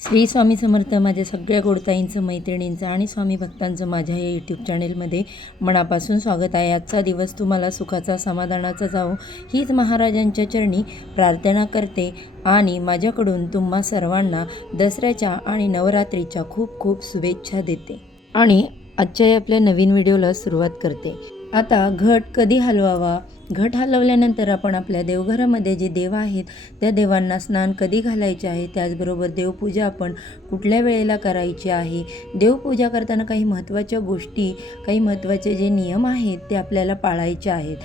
श्री स्वामी समर्थ. माझ्या सगळ्या गोडताईंचं, मैत्रिणींचं आणि स्वामी भक्तांचं माझ्या या यूट्यूब चॅनेलमध्ये मनापासून स्वागत आहे. आजचा दिवस तुम्हाला सुखाचा, समाधानाचा जावो हीच महाराजांच्या चरणी प्रार्थना करते आणि माझ्याकडून तुम्हा सर्वांना दसऱ्याच्या आणि नवरात्रीच्या खूप खूप शुभेच्छा देते आणि आजच्या आपल्या नवीन व्हिडिओला सुरुवात करते. आता घट कधी हलवावा? घट हलवल्यानंतर आपण आपल्या देवघरामध्ये जे देव आहेत त्या देवांना स्नान कधी घालायचे आहे, त्याचबरोबर देवपूजा आपण कुठल्या वेळेला करायची आहे, देवपूजा करताना काही महत्त्वाच्या गोष्टी, काही महत्त्वाचे जे नियम आहेत ते आपल्याला पाळायचे आहेत.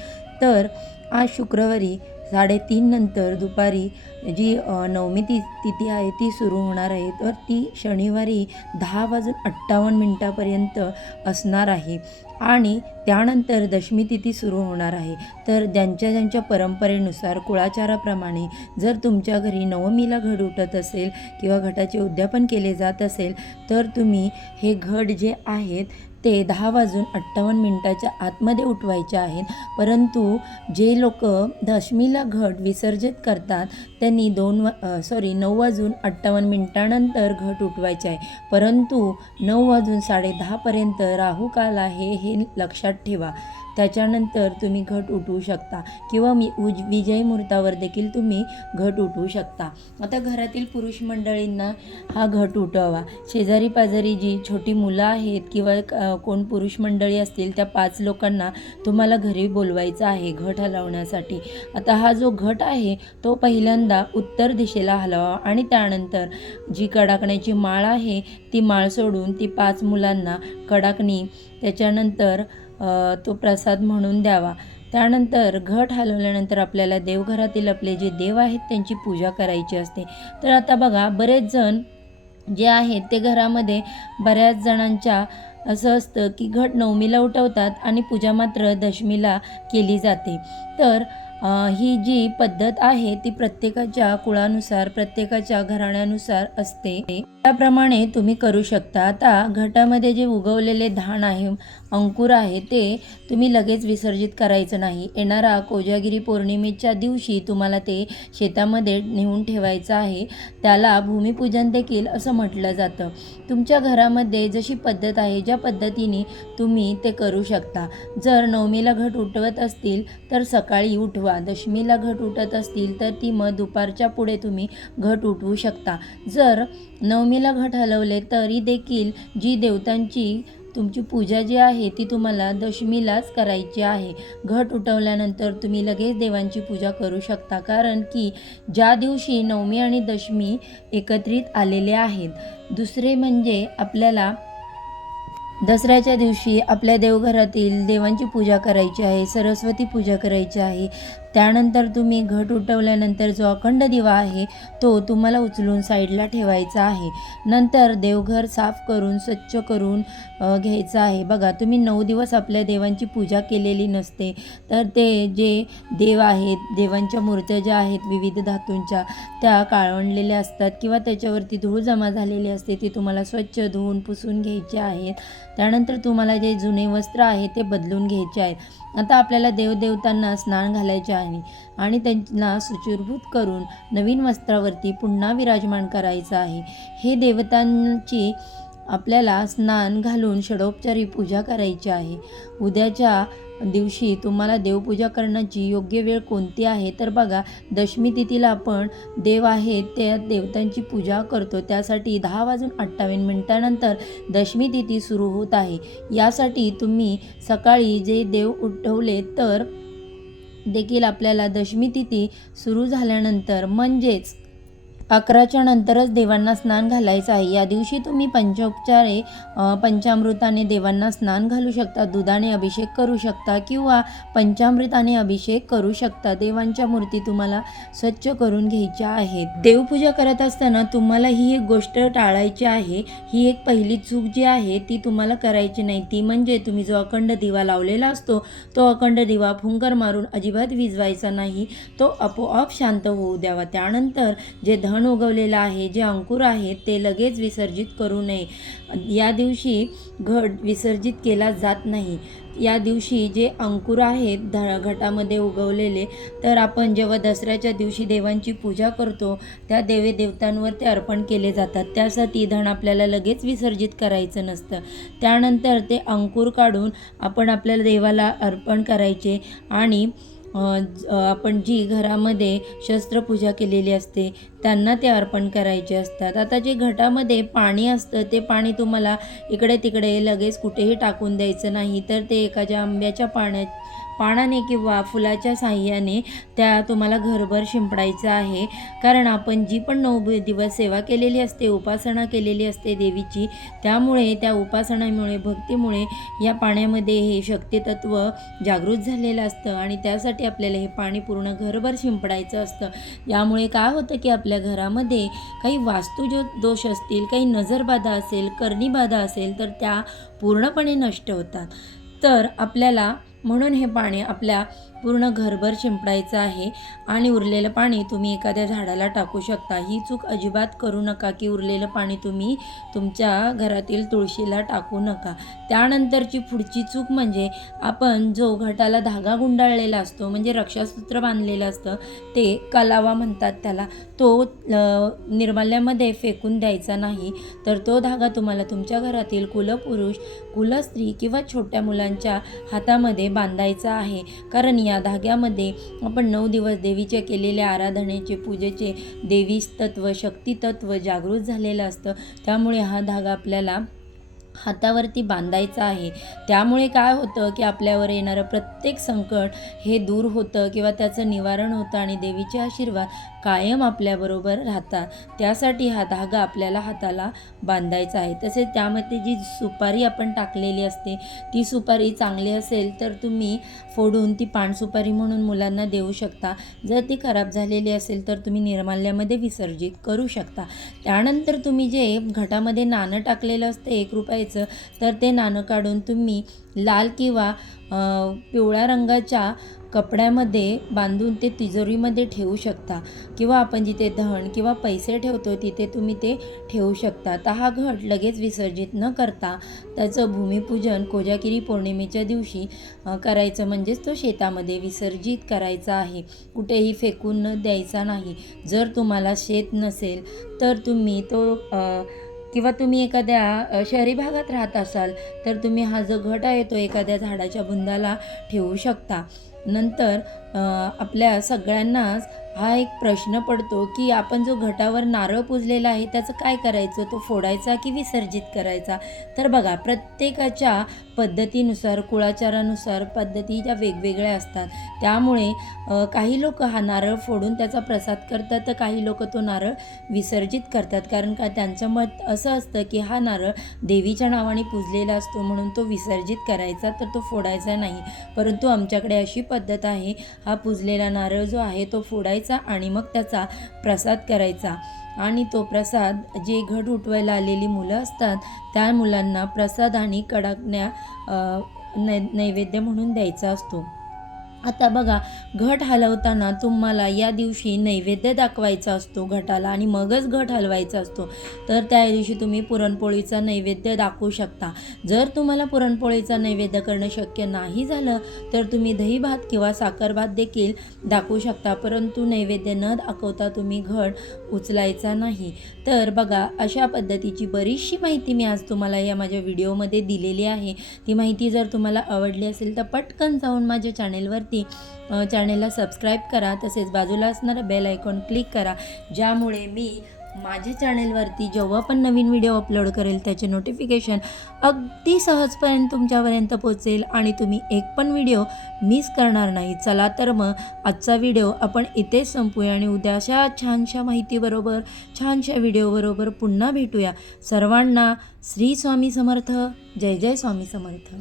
तर आज शुक्रवारी 3:30 नंतर दुपारी जी नवमी तिथी आहे ती सुरू होणार आहे. तर ती शनिवारी 10:58 असणार आहे आणि त्यानंतर दशमी तिथी सुरू होणार आहे. तर ज्यांच्या परंपरेनुसार, कुळाचाराप्रमाणे जर तुमच्या घरी नवमीला घट उठत असेल किंवा घटाचे उद्यापन केले जात असेल तर तुम्ही हे घट जे आहेत ते 10:58 आतमध्ये उठवायचे आहेत. परंतु जे लोक दशमीला घट विसर्जित करतात त्यांनी 9:58 नंतर घट उठवायचे आहे. परंतु 9:10 राहू काल आहे हे लक्षात ठेवा. त्याच्यानंतर तुम्ही घट उठवू शकता किंवा विजय मुहूर्तावर देखील तुम्ही घट उठवू शकता. आता घरातील पुरुष मंडळींना हा घट उठवावा. शेजारी पाजारी जी छोटी मुलं आहेत किंवा कोण पुरुष मंडळी असतील त्या 5 लोकांना तुम्हाला घरी बोलवायचं आहे घट हलवण्यासाठी. आता हा जो घट आहे तो पहिल्यांदा उत्तर दिशेला हलवावा आणि त्यानंतर जी कडाकण्याची माळ आहे ती माळ सोडून ती 5 मुलांना कडाकणी त्याच्यानंतर तो प्रसाद म्हणून द्यावा. त्यानंतर घट हलवल्यानंतर आपल्याला देवघरातील आपले जे देव आहेत त्यांची पूजा करायची असते. तर आता बघा, बरेच जण जे आहेत ते घरामध्ये बऱ्याच जणांच्या असं असतं की घट नवमीला उठवतात आणि पूजा मात्र दशमीला केली जाते. तर ही जी पद्धत आहे ती प्रत्येकाच्या कुळानुसार, प्रत्येकाच्या घराण्यानुसार असते. त्याप्रमाणे तुम्ही करू शकता. आता घटामध्ये जे उगवलेले धान आहे, अंकुर आहे, ते तुम्ही लगेच विसर्जित करायचं नाही. येणारा कोजागिरी पौर्णिमेच्या दिवशी तुम्हाला ते शेतामध्ये नेऊन ठेवायचं आहे. त्याला भूमिपूजन देखील असं म्हटलं जातं. तुमच्या घरामध्ये जशी पद्धत आहे, ज्या पद्धतीने तुम्ही ते करू शकता. जर नवमीला घट उठवत असतील तर सकाळी उठवा. दशमीला घट उठत असतील तर ती मग दुपारच्या पुढे तुम्ही घट उठवू शकता. जर नवमीला घट हलवले तरी देखील जी देवतांची तुमची पूजा जी आहे ती तुम्हाला दशमीलाच करायची आहे. घट उठवल्यानंतर तुम्ही लगेच देवांची पूजा करू शकता, कारण की ज्या दिवशी नवमी आणि दशमी एकत्रित आलेले आहेत. दुसरे म्हणजे आपल्याला दसऱ्याच्या दिवशी आपल्या देवघरातील देवांची पूजा करायची आहे, सरस्वती पूजा करायची आहे. त्यानंतर तुम्ही घट उठवल्यानंतर जो अखंड दिवा आहे तो तुम्हाला उचलून साईडला ठेवायचा आहे. नंतर देवघर साफ करून स्वच्छ करून घ्यायचं आहे. बघा, तुम्ही 9 दिवस आपल्या देवांची पूजा केलेली नसते तर ते जे देव आहेत, देवांच्या मूर्त्या ज्या आहेत विविध धातूंच्या, त्या काळवंडलेल्या असतात किंवा त्याच्यावरती धूळ जमा झालेली असते, ती तुम्हाला स्वच्छ धुवून पुसून घ्यायची आहेत. त्यानंतर तुम्हाला जे जुने वस्त्र आहे ते बदलून घ्यायचे आहेत. आता आपल्याला देवदेवतांना स्नान घालायचे आहे आणि त्यांना शुचिर्भूत करून नवीन वस्त्रावरती पुन्हा विराजमान करायचं आहे. हे देवतांची आपल्याला स्नान घालून षडोपचारी पूजा करायची आहे. उद्याच्या दिवशी तुम्हाला देवपूजा करण्याची योग्य वेळ कोणती आहे तर बघा, दशमी तिथीला आपण देव आहेत त्या देवतांची पूजा करतो. त्यासाठी 10:58 नंतर दशमी तिथी सुरू होत आहे. यासाठी तुम्ही सकाळी जे देव उठवले तर देखील आपल्याला दशमी तिथी सुरू झाल्यानंतर म्हणजेच 11च्या नंतरच देवांना स्नान घालायचं आहे. या दिवशी तुम्ही पंचोपचारे पंचामृताने देवांना स्नान घालू शकता, दुधाने अभिषेक करू शकता किंवा पंचामृताने अभिषेक करू शकता. देवांच्या मूर्ती तुम्हाला स्वच्छ करून घ्यायच्या आहेत. देवपूजा करत असताना तुम्हाला ही एक गोष्ट टाळायची आहे. ही एक पहिली चूक जी आहे ती तुम्हाला करायची नाही. ती म्हणजे तुम्ही जो अखंड दिवा लावलेला असतो तो अखंड दिवा फुंकर मारून अजिबात विझवायचा नाही. तो आपोआप शांत होऊ द्यावा. त्यानंतर जे धन धन उगवलेलं आहे, जे अंकुर आहेत ते लगेच विसर्जित करू नये. या दिवशी घट विसर्जित केला जात नाही. या दिवशी जे अंकुर आहेत घटामध्ये उगवलेले, तर आपण जेव्हा दसऱ्याच्या दिवशी देवांची पूजा करतो त्या देवतांवर ते अर्पण केले जातात. त्यासाठी धन आपल्याला लगेच विसर्जित करायचं नसतं. त्यानंतर ते अंकुर काढून आपण आपल्याला देवाला अर्पण करायचे आणि आपण जी घरामध्ये शस्त्रपूजा केलेली असते त्यांना ते अर्पण करायचे असतात. आता जे घटामध्ये पाणी असतं ते पाणी तुम्हाला इकडे तिकडे लगेच कुठेही टाकून द्यायचं नाही, तर ते एखाद्या आंब्याच्या पानाने किंवा फुलाच्या साह्याने त्या तुम्हाला घरभर शिंपडायचं आहे. कारण आपण जी पण 9 दिवस सेवा केलेली असते, उपासना केलेली असते देवीची, त्यामुळे त्या उपासनामुळे भक्तीमुळे या पाण्यामध्ये हे शक्तितत्व जागृत झालेलं असतं आणि त्यासाठी आपल्याला हे पाणी पूर्ण घरभर शिंपडायचं असतं. यामुळे काय होतं की आपल्या घरामध्ये काही दोष असतील, काही नजरबाधा असेल, करणीबाधा असेल, तर त्या पूर्णपणे नष्ट होतात. तर आपल्याला म्हणून हे पाणी आपल्या पूर्ण घरभर शिंपडायचं आहे आणि उरलेलं पाणी तुम्ही एखाद्या झाडाला टाकू शकता. ही चूक अजिबात करू नका की उरलेलं पाणी तुम्ही तुमच्या घरातील तुळशीला टाकू नका. त्यानंतरची पुढची चूक म्हणजे आपण जो घटाला धागा गुंडाळलेला असतो, म्हणजे रक्षासूत्र बांधलेलं असतं, ते कलावा म्हणतात त्याला, तो निर्माल्यामध्ये फेकून द्यायचा नाही. तर तो धागा तुम्हाला तुमच्या घरातील कुलपुरुष, कुलस्त्री किंवा छोट्या मुलांच्या हातामध्ये बांधायचा आहे. कारण या धाग्यामध्ये आपण 9 दिवस देवीच्या केलेल्या आराधनेचे, पूजेचे देवी तत्व, शक्ती तत्व जागृत झालेलं असतं. त्यामुळे हा धागा आपल्याला हातावरती बांधायचा आहे. त्यामुळे काय होतं की आपल्यावर येणारं प्रत्येक संकट हे दूर होतं किंवा त्याचं निवारण होतं आणि देवीचे आशीर्वाद कायम आपल्याबरोबर राहतात. त्यासाठी हा धागा आपल्याला हाताला बांधायचा आहे. तसेच त्यामध्ये जी सुपारी आपण टाकलेली असते ती सुपारी चांगली असेल तर तुम्ही फोडून ती पानसुपारी म्हणून मुलांना देऊ शकता. जर ती खराब झालेली असेल तर तुम्ही निर्माल्यामध्ये विसर्जित करू शकता. त्यानंतर तुम्ही जे घटामध्ये नाणं टाकलेलं असतं 1 रुपयाचं, तर ते नाणं काढून तुम्ही लाल किंवा पिवळ्या रंगाच्या कपड्यामध्ये बांधून ते तिजोरीमध्ये ठेवू शकता किंवा आपण जिथे धन किंवा पैसे ठेवतो तिथे तुम्ही ते ठेवू शकता. तर हा घट लगेच विसर्जित न करता त्याचं भूमिपूजन कोजागिरी पौर्णिमेच्या दिवशी करायचं, म्हणजेच तो शेतामध्ये विसर्जित करायचा आहे. कुठेही फेकून न द्यायचा नाही. जर तुम्हाला शेत नसेल तर तुम्ही तो किंवा तुम्ही एखाद्या शहरी भागात राहत असाल तर तुम्ही हा जो घट आहे तो एखाद्या झाडाच्या बुंदाला ठेवू शकता. नंतर आपल्या सगळ्यांनाच हा एक प्रश्न पडतो की आपण जो घटावर नारळ पुजलेला आहे त्याचं काय करायचं, तो फोडायचा की विसर्जित करायचा. तर बघा, प्रत्येकाच्या पद्धतीनुसार, कुळाचारानुसार पद्धती ज्या वेगवेगळ्या असतात. त्यामुळे काही लोक हा नारळ फोडून त्याचा प्रसाद करतात, तर काही लोक तो नारळ विसर्जित करतात. कारण का त्यांचं मत असं असतं की हा नारळ देवीच्या नावाने पुजलेला असतो म्हणून तो विसर्जित करायचा, तर तो फोडायचा नाही. परंतु आमच्याकडे अशी पद्धत आहे, हा पुजलेला नारळ जो आहे तो फोडायचा आणि मग त्याचा प्रसाद करायचा आणि तो प्रसाद जे घट उठवायला आलेली मुलं असतात त्या मुलांना प्रसाद आणि कडाकण्या नैवेद्य म्हणून द्यायचा असतो. आता बघा, घट हलवताना तुम्हाला या दिवशी नैवेद्य दाखवायचा असतो घटाला आणि मगच घट हलवायचा असतो. तर त्या दिवशी तुम्ही पुरणपोळीचा नैवेद्य दाखवू शकता. जर तुम्हाला पुरणपोळीचा नैवेद्य करणं शक्य नाही झालं तर तुम्ही दही भात किंवा साखर भात देखील दाखवू शकता. परंतु नैवेद्य न दाखवता तुम्ही घट उचलायचा नाही. तर बघा, अशा पद्धतीची बरीचशी माहिती मी आज तुम्हाला या माझ्या व्हिडिओमध्ये दिलेली आहे. ती माहिती जर तुम्हाला आवडली असेल तर पटकन जाऊन माझ्या चॅनेलला सबस्क्राईब करा. तसेच बाजूला असणारं बेल आयकॉन क्लिक करा, ज्यामुळे मी माझ्या चॅनेलवरती जेव्हा पण नवीन व्हिडिओ अपलोड करेल त्याचे नोटिफिकेशन अगदी सहजपणे तुमच्यापर्यंत पोहोचेल आणि तुम्ही एक पण व्हिडिओ मिस करणार नाही. चला तर मग आजचा व्हिडिओ आपण इथेच संपूया आणि उद्या अशा छानशा माहितीबरोबर, छानशा व्हिडिओबरोबर पुन्हा भेटूया. सर्वांना श्री स्वामी समर्थ. जय जय स्वामी समर्थ.